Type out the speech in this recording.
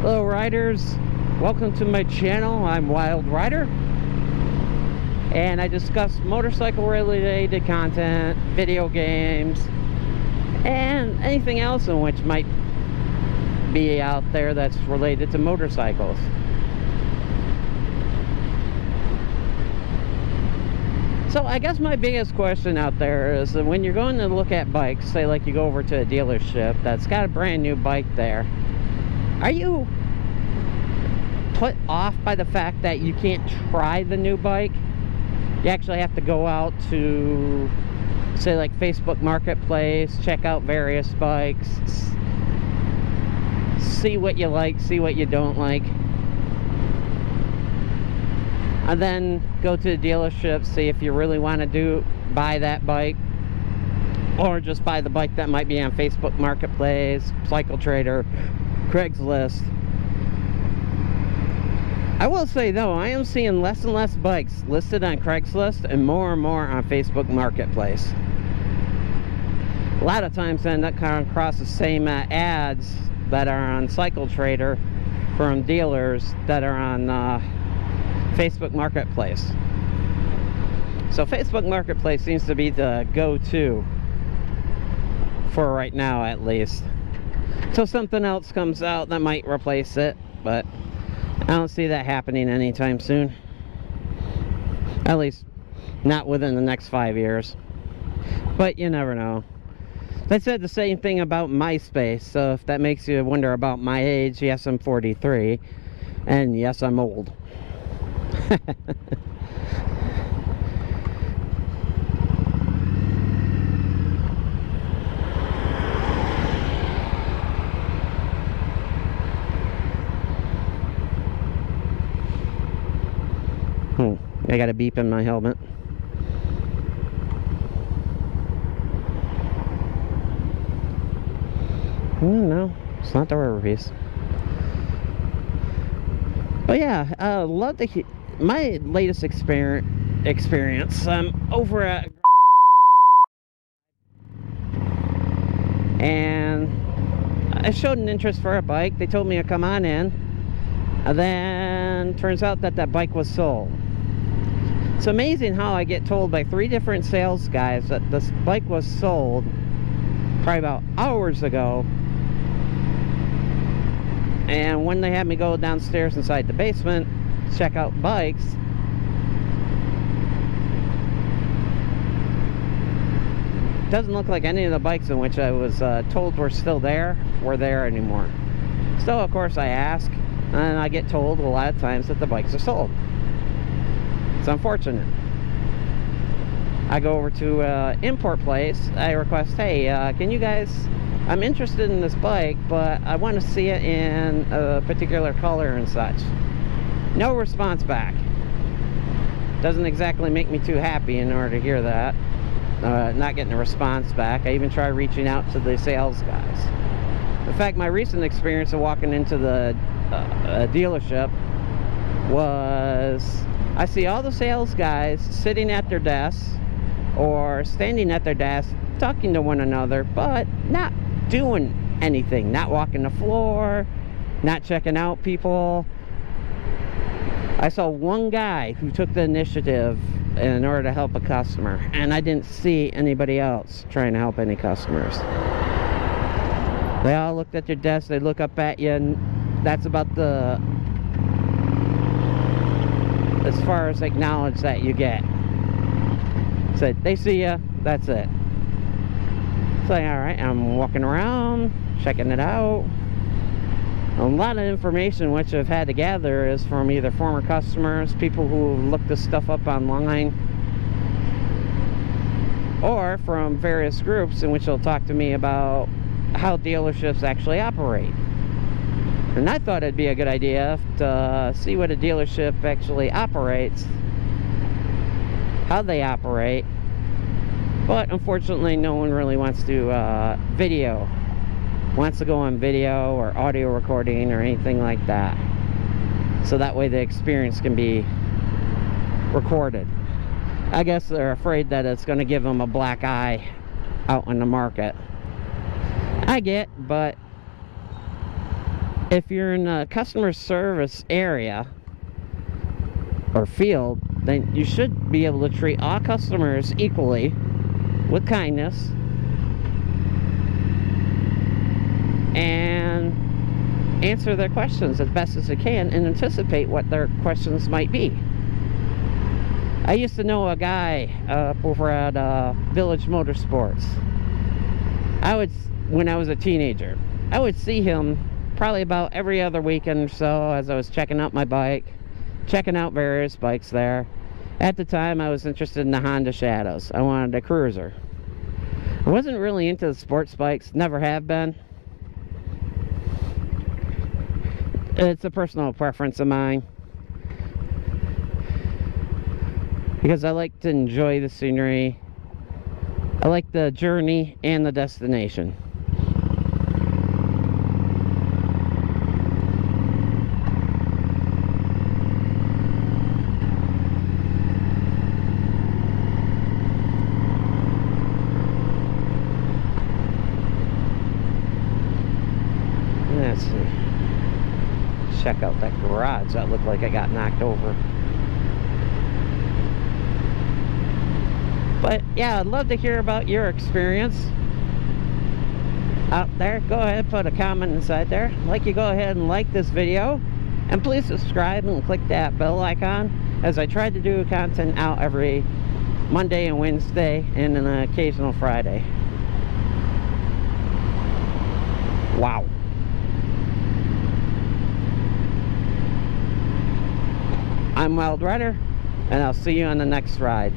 Hello riders, welcome to my channel. I'm Wild Rider, and I discuss motorcycle related content, video games, and anything else in which might be out there that's related to motorcycles. So I guess my biggest question out there is that when you're going to look at bikes, say like you go over to a dealership that's got a brand new bike there, are you put off by the fact that you can't try the new bike? You actually have to go out to, say, like Facebook Marketplace, check out various bikes, see what you like, see what you don't like, and then go to the dealership, see if you really want to buy that bike, or just buy the bike that might be on Facebook Marketplace, Cycle Trader, Craigslist. I will say though, I am seeing less and less bikes listed on Craigslist and more on Facebook Marketplace. A lot of times I end up coming across the same ads that are on Cycle Trader from dealers that are on Facebook Marketplace. So Facebook Marketplace seems to be the go-to for right now, at least. So something else comes out that might replace it, but I don't see that happening anytime soon. At least not within the next 5 years. But you never know. They said the same thing about MySpace, so if that makes you wonder about my age, yes, I'm 43, and yes, I'm old. I got a beep in my helmet. No, it's not the rubber piece. But yeah, love to my latest experience. I'm over at, and I showed an interest for a bike. They told me to come on in, and then turns out that that bike was sold. It's amazing how I get told by 3 different sales guys that this bike was sold probably about hours ago, and when they had me go downstairs inside the basement check out bikes, doesn't look like any of the bikes in which I was told were still there were there anymore. So of course I ask, and I get told a lot of times that the bikes are sold. It's unfortunate. I go over to import place. I request, hey, can you guys, I'm interested in this bike, but I want to see it in a particular color and such. No response back. Doesn't exactly make me too happy in order to hear that. Not getting a response back. I even try reaching out to the sales guys. In fact, my recent experience of walking into the dealership was, I see all the sales guys sitting at their desks or standing at their desks talking to one another, but not doing anything, not walking the floor, not checking out people. I saw one guy who took the initiative in order to help a customer, and I didn't see anybody else trying to help any customers. They all looked at their desk, they look up at you, and that's about the as far as acknowledge that you get. So they see you, that's it. So alright, I'm walking around, checking it out. A lot of information which I've had to gather is from either former customers, people who looked this stuff up online, or from various groups in which they'll talk to me about how dealerships actually operate. And I thought it'd be a good idea to see what a dealership actually operates, how they operate, but unfortunately no one really wants to wants to go on video or audio recording or anything like that, so that way the experience can be recorded. I guess they're afraid that it's going to give them a black eye out in the market. I get, but if you're in a customer service area or field, then you should be able to treat all customers equally with kindness and answer their questions as best as you can and anticipate what their questions might be. I used to know a guy over at Village Motorsports. When I was a teenager, I would see him probably about every other weekend or so as I was checking out my bike, checking out various bikes there. At the time, I was interested in the Honda Shadows. I wanted a cruiser. I wasn't really into the sports bikes, never have been. It's a personal preference of mine, because I like to enjoy the scenery. I like the journey and the destination. Let's see. Check out that garage. That looked like it got knocked over. But yeah, I'd love to hear about your experience out there. Go ahead, put a comment inside there. I'd like you go ahead and like this video, and please subscribe and click that bell icon, as I try to do content out every Monday and Wednesday and an occasional Friday. Wow. I'm Wild Rider, and I'll see you on the next ride.